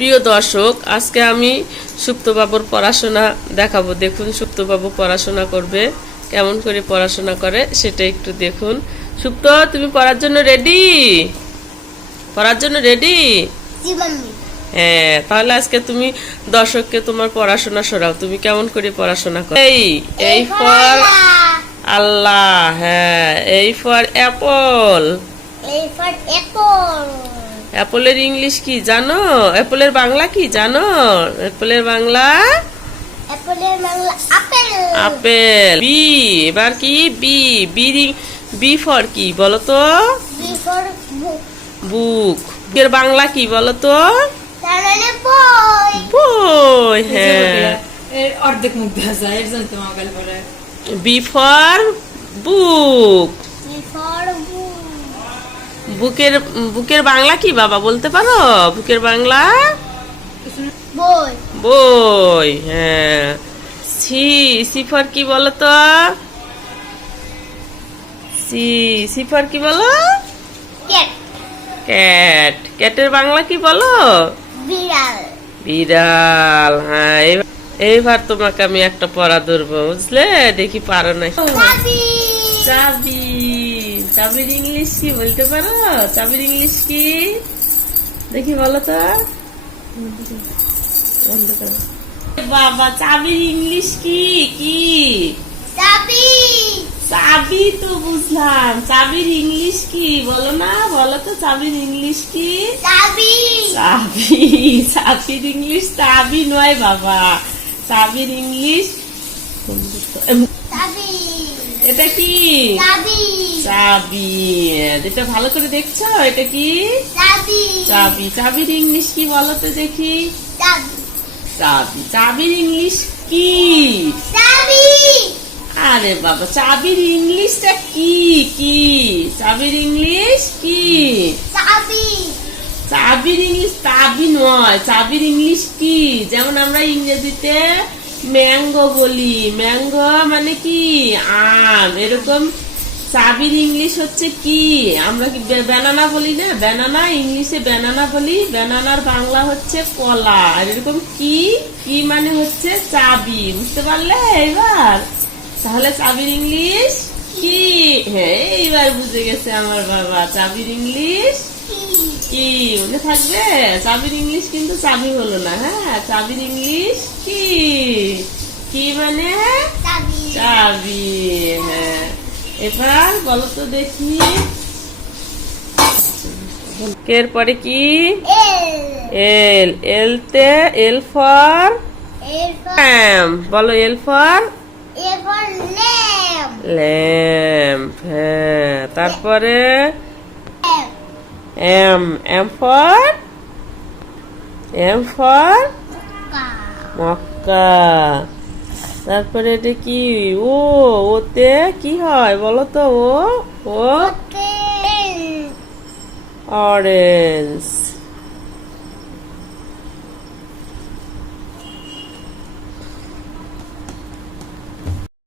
প্রিয় দর্শক আজকে আমি সুপ্তবাবুর পড়াশোনা দেখাবো। দেখুন সুপ্তবাবু পড়াশোনা করবে কেমন করে পড়াশোনা করে সেটা একটু দেখুন। সুপ্ত তুমি পড়ার জন্য রেডি পড়ার জন্য রেডি হ্যাঁ তাহলে আজকে তুমি দর্শককে তোমার পড়াশোনা শোনাও। তুমি কেমন করে পড়াশোনা করো? এই এই ফর আল্লাহ। হ্যাঁ এই ফর অ্যাপল এই ফর অ্যাপল অ্যাপলের ইংলিশ কি জানো? অ্যাপলের বাংলা কি জানো? অ্যাপলের বাংলা? বাংলা আপেল। আপেল। বি এবার কি? বি বি বি ফর কি বলো তো বুক। বুক। এর বাংলা কি বলো তো মানে বই। বই হ্যাঁ। অর্ধেক মুখ দেখা যায় এর জন্য তোমার গাল পরে B for book B for book. বুকের বুকের বাংলা কি বাবা বলতে পারো? বুকের বাংলা? বই। বই হ্যাঁ। সি সি ফর কি বলো তো? সি সি ফর কি বলো? ক্যাট। ক্যাট। ক্যাটের বাংলা কি বলো? বিড়াল। বিড়াল হ্যাঁ এইবার তোমাকে আমি একটা পড়া ধরবো বুঝলে? দেখি পারো না চাবি চাবির ইংলিশ কি বলতে পারো? চাবির ইংলিশ কি? দেখি বলো তো। বন্ধ করো। বাবা চাবির ইংলিশ কি? কি? চাবি। চাবি তো বুঝলাম। চাবির ইংলিশ কি? বলো না বলো তো চাবির ইংলিশ কি? চাবি। চাবি চাবির ইংলিশ চাবি নয় বাবা। চাবির ইংলিশ চাবি। এটা কি? চাবি। চাবি। এটা ভালো করে দেখছ? এটা কি? চাবি। চাবি। চাবির ইংলিশ কি বলো তো দেখি। চাবি। চাবি। চাবির ইংলিশ কি? চাবি। আরে বাবা চাবির ইংলিশটা কি? কি? চাবির ইংলিশ কি? চাবি। চাবির ইংলিশ চাবি নয়। চাবির ইংলিশ কি? যেমন আমরা ইংরেজিতে ম্যাঙ্গো বলি। ম্যাঙ্গো মানে কি? আম। এরকম চাবির ইংলিশ হচ্ছে কি? আমরা কি ব্যানানা বলি না? ব্যানানা, ইংলিশে ব্যানানা বলি। ব্যানানার বাংলা হচ্ছে কলা। আর এরকম কি? কি মানে হচ্ছে চাবি। বুঝতে পারলে? এবার তাহলে চাবির ইংলিশ কি? হ্যাঁ এইবার বুঝে গেছে আমার বাবা। চাবির ইংলিশ কি মনে থাকবে? চাবির ইংলিশ কিন্তু চাবি হলো না হ্যাঁ? চাবির ইংলিশ কি? কি মানে? চাবি। হ্যাঁ। এবার বলো তো দেখি। এর পরে কি? এল। এল। এলতে এল ফর? ল্যাম্প। বলো এল ফর? ল্যাম্প হ্যাঁ। তারপরে? M M for? M for? Mecca. তারপরে এটা কি? ও ওতে কি হয় বলো তো? ও ও? অরেঞ্জ